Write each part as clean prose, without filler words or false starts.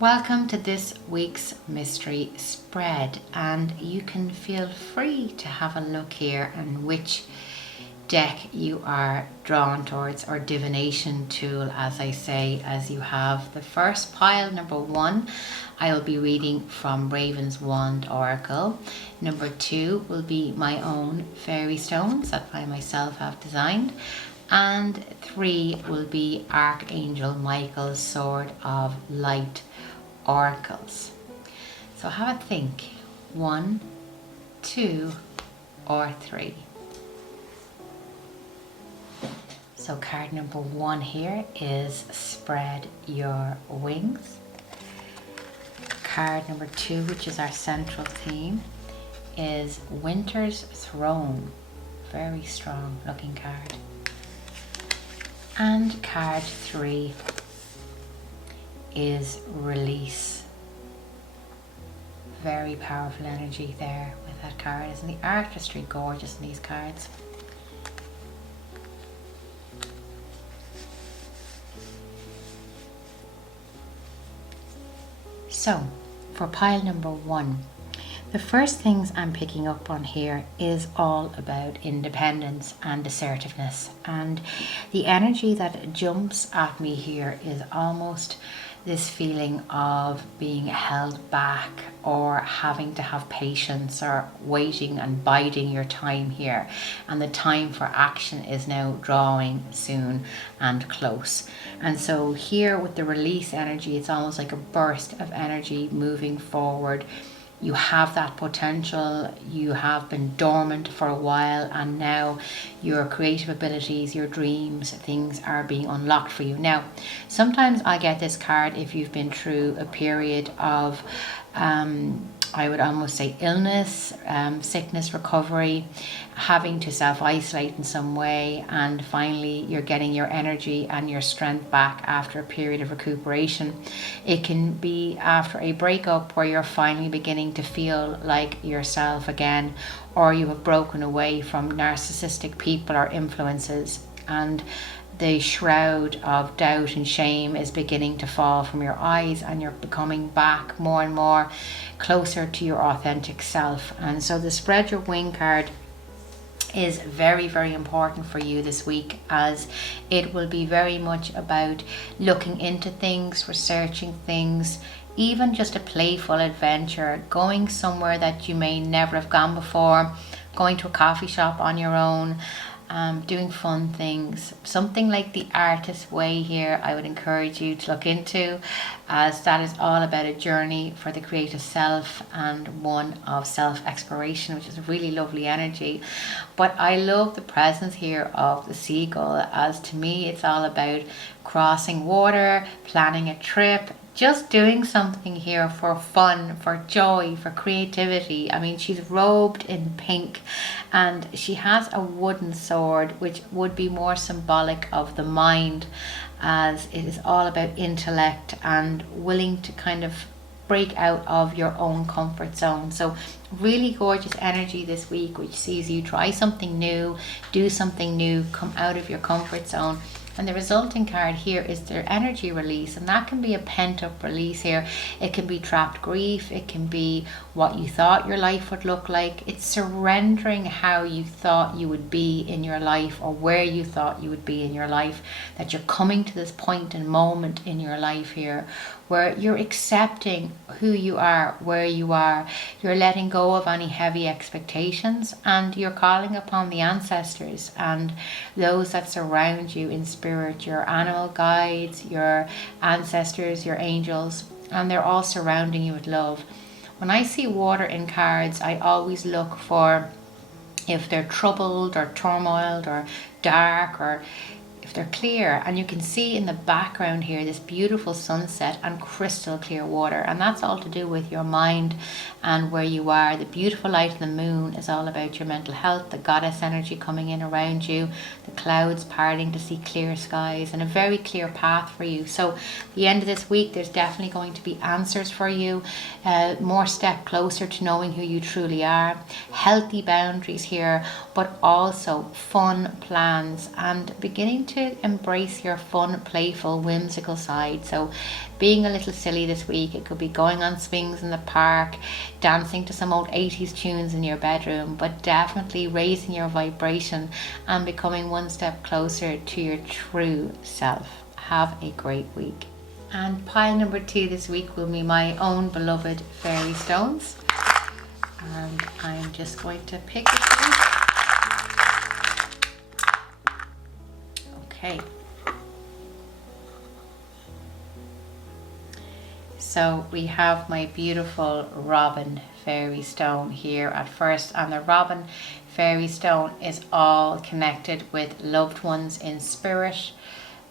Welcome to this week's mystery spread, and you can feel free to have a look here and which deck you are drawn towards, or divination tool as I say, as you have the first pile, number 1. I will be reading from Raven's Wand Oracle. Number 2 will be my own fairy stones that I myself have designed. And 3 will be Archangel Michael's Sword of Light oracles. So have a think. 1, 2, or 3. So card number 1 here is Spread Your Wings. Card number 2, which is our central theme, is Winter's Throne. Very strong looking card. And card 3 is Release. Very powerful energy there with that card. Isn't the artistry gorgeous in these cards? So, for pile number 1, the first things I'm picking up on here is all about independence and assertiveness. And the energy that jumps at me here is almost this feeling of being held back, or having to have patience, or waiting and biding your time here. And the time for action is now drawing soon and close. And so here with the release energy, it's almost like a burst of energy moving forward. You have that potential, you have been dormant for a while, and now your creative abilities, your dreams, things are being unlocked for you. Now, sometimes I get this card if you've been through a period of I would almost say illness, sickness, recovery, having to self-isolate in some way, and finally you're getting your energy and your strength back after a period of recuperation. It can be after a breakup where you're finally beginning to feel like yourself again, or you have broken away from narcissistic people or influences, and the shroud of doubt and shame is beginning to fall from your eyes, and you're becoming back more and more closer to your authentic self. And so the Spread Your Wing card is very, very important for you this week, as it will be very much about looking into things, researching things, even just a playful adventure, going somewhere that you may never have gone before, going to a coffee shop on your own, doing fun things. Something like the Artist Way here I would encourage you to look into, as that is all about a journey for the creative self and one of self-exploration, which is a really lovely energy. But I love the presence here of the seagull, as to me it's all about crossing water, planning a trip, just doing something here for fun, for joy, for creativity. I mean, she's robed in pink, and she has a wooden sword, which would be more symbolic of the mind, as it is all about intellect and willing to kind of break out of your own comfort zone. So really gorgeous energy this week, which sees you try something new, do something new, come out of your comfort zone. And the resulting card here is their energy release, and that can be a pent-up release here. It can be trapped grief, it can be what you thought your life would look like. It's surrendering how you thought you would be in your life, or where you thought you would be in your life, that you're coming to this point and moment in your life here where you're accepting who you are, where you are. You're letting go of any heavy expectations, and you're calling upon the ancestors and those that surround you in spirit, your animal guides, your ancestors, your angels, and they're all surrounding you with love. When I see water in cards, I always look for if they're troubled or turmoiled or dark, or if they're clear, and you can see in the background here this beautiful sunset and crystal clear water, and that's all to do with your mind and where you are. The beautiful light of the moon is all about your mental health, the goddess energy coming in around you, the clouds parting to see clear skies, and a very clear path for you. So the end of this week, there's definitely going to be answers for you, more step closer to knowing who you truly are, healthy boundaries here, but also fun plans and beginning to embrace your fun, playful, whimsical side. So being a little silly this week, it could be going on swings in the park, dancing to some old 80s tunes in your bedroom, but definitely raising your vibration and becoming one step closer to your true self. Have a great week. And pile number 2 this week will be my own beloved fairy stones. And I'm just going to pick it out. Okay. So we have my beautiful robin fairy stone here at first, and the robin fairy stone is all connected with loved ones in spirit,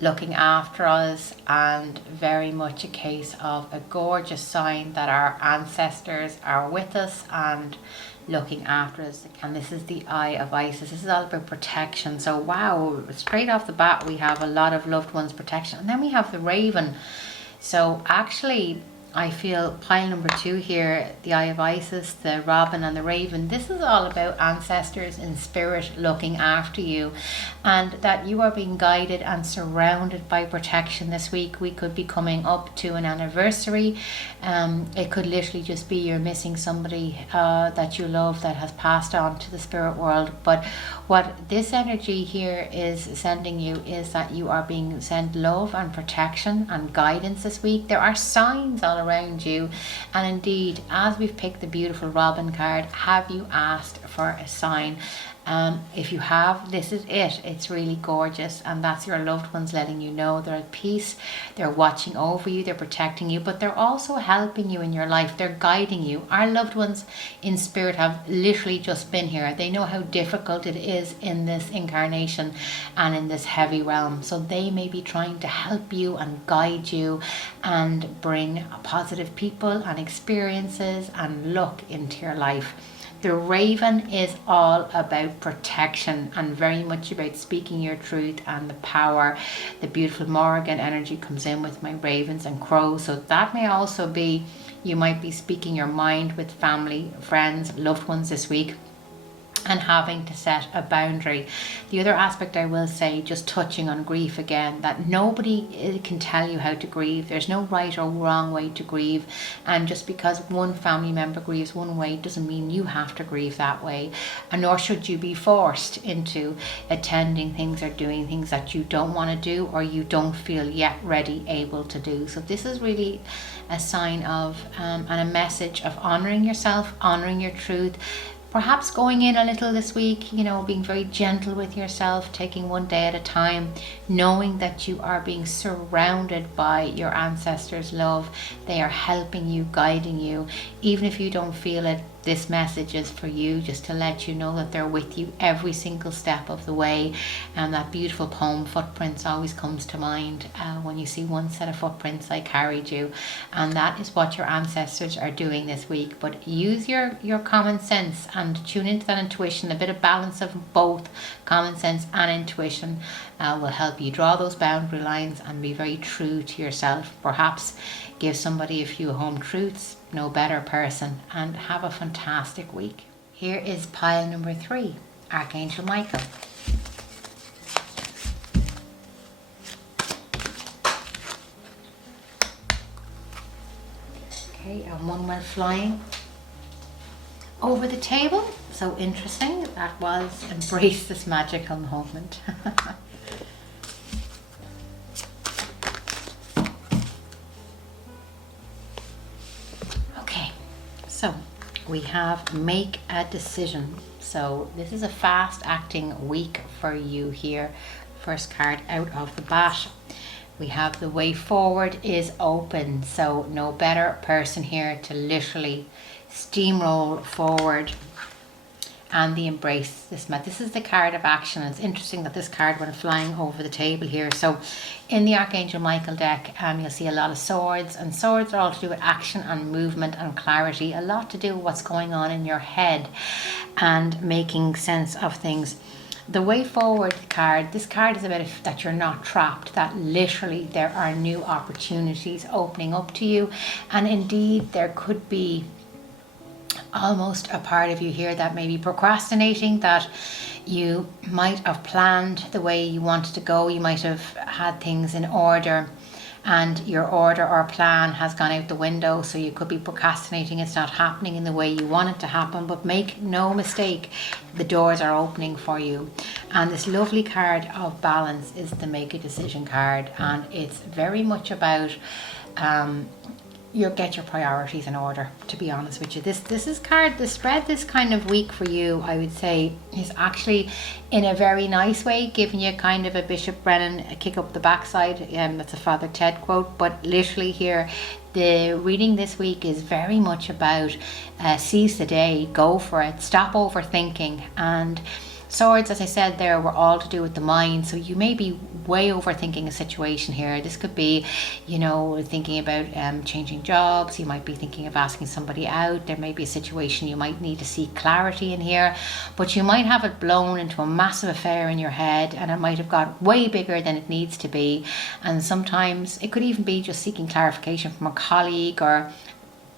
looking after us, and very much a case of a gorgeous sign that our ancestors are with us and looking after us. And this is the Eye of Isis. This is all about protection. So wow, straight off the bat we have a lot of loved ones protection, and then we have the raven. So actually I feel pile number 2 here, the Eye of Isis, the robin and the raven, this is all about ancestors in spirit looking after you, and that you are being guided and surrounded by protection this week. We could be coming up to an anniversary. It could literally just be you're missing somebody that you love that has passed on to the spirit world. But what this energy here is sending you is that you are being sent love and protection and guidance this week. There are signs all around you, and indeed, as we've picked the beautiful robin card, have you asked for a sign? If you have, this is it. It's really gorgeous, and that's your loved ones letting you know they're at peace, they're watching over you, they're protecting you, but they're also helping you in your life, they're guiding you. Our loved ones in spirit have literally just been here. They know how difficult it is in this incarnation and in this heavy realm, so they may be trying to help you and guide you and bring positive people and experiences and luck into your life. The raven is all about protection and very much about speaking your truth and the power. The beautiful Morrigan energy comes in with my ravens and crows. So that may also be, you might be speaking your mind with family, friends, loved ones this week, and having to set a boundary. The other aspect I will say, just touching on grief again, that nobody can tell you how to grieve. There's no right or wrong way to grieve, and just because one family member grieves one way doesn't mean you have to grieve that way, and nor should you be forced into attending things or doing things that you don't want to do or you don't feel yet ready, able to do. So this is really a sign of and a message of honoring yourself, honoring your truth, perhaps going in a little this week, being very gentle with yourself, taking one day at a time, knowing that you are being surrounded by your ancestors' love. They are helping you, guiding you. Even if you don't feel it, this message is for you, just to let you know that they're with you every single step of the way. And that beautiful poem, Footprints, always comes to mind when you see one set of footprints, I carried you. And that is what your ancestors are doing this week. But use your common sense and tune into that intuition. A bit of balance of both common sense and intuition will help you draw those boundary lines and be very true to yourself. Perhaps give somebody a few home truths, no better person, and have a fantastic week. Here is pile number 3, Archangel Michael. Okay, and one went flying over the table. So interesting. That was embrace this magical moment. So we have make a decision. So this is a fast acting week for you here. First card out of the bat. We have the way forward is open. So no better person here to literally steamroll forward and the embrace this met. This is the card of action. It's interesting that this card went flying over the table here. So in the Archangel Michael deck, you'll see a lot of swords, and swords are all to do with action and movement and clarity, a lot to do with what's going on in your head and making sense of things. The way forward card, this card is about that you're not trapped, that literally there are new opportunities opening up to you, and indeed there could be almost a part of you here that may be procrastinating, that you might have planned the way you wanted to go, you might have had things in order, and your order or plan has gone out the window, so you could be procrastinating. It's not happening in the way you want it to happen, but make no mistake, the doors are opening for you. And this lovely card of balance is the make a decision card, and it's very much about you'll get your priorities in order, to be honest with you. This is card, the spread this kind of week for you, I would say, is actually in a very nice way, giving you kind of a Bishop Brennan a kick up the backside. That's a Father Ted quote, but literally here, the reading this week is very much about seize the day, go for it, stop overthinking. And swords, as I said there, were all to do with the mind, so you may be way overthinking a situation here. This could be, thinking about changing jobs. You might be thinking of asking somebody out. There may be a situation you might need to seek clarity in here, but you might have it blown into a massive affair in your head, and it might have got way bigger than it needs to be. And sometimes it could even be just seeking clarification from a colleague, or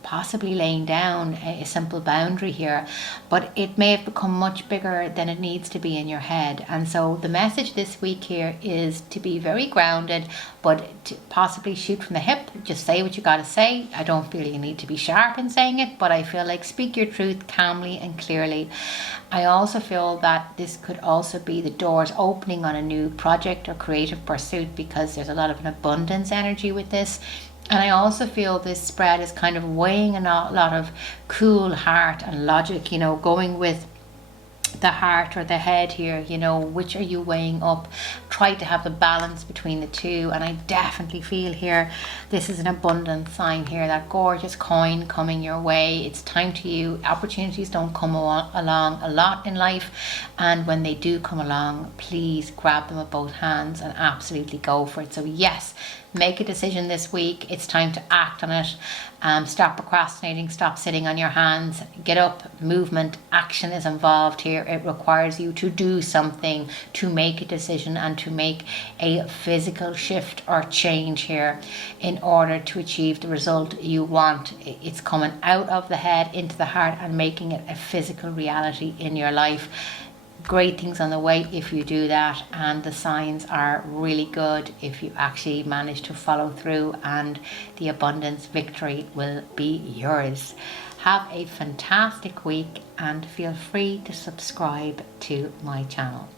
possibly laying down a simple boundary here, but it may have become much bigger than it needs to be in your head. And so the message this week here is to be very grounded, but to possibly shoot from the hip. Just say what you got to say. I don't feel you need to be sharp in saying it, but I feel like speak your truth calmly and clearly. I also feel that this could also be the doors opening on a new project or creative pursuit, because there's a lot of an abundance energy with this. And I also feel this spread is kind of weighing a lot of cool heart and logic, going with the heart or the head here, which are you weighing up? Try to have the balance between the two. And I definitely feel here, this is an abundant sign here, that gorgeous coin coming your way. It's time to you. Opportunities don't come along a lot in life, and when they do come along, please grab them with both hands and absolutely go for it. So yes, make a decision this week. It's time to act on it. Stop procrastinating, stop sitting on your hands, get up. Movement, action is involved here. It requires you to do something, to make a decision, and to make a physical shift or change here in order to achieve the result you want. It's coming out of the head into the heart and making it a physical reality in your life. Great things on the way if you do that, and the signs are really good if you actually manage to follow through, and the abundance victory will be yours. Have a fantastic week, and feel free to subscribe to my channel.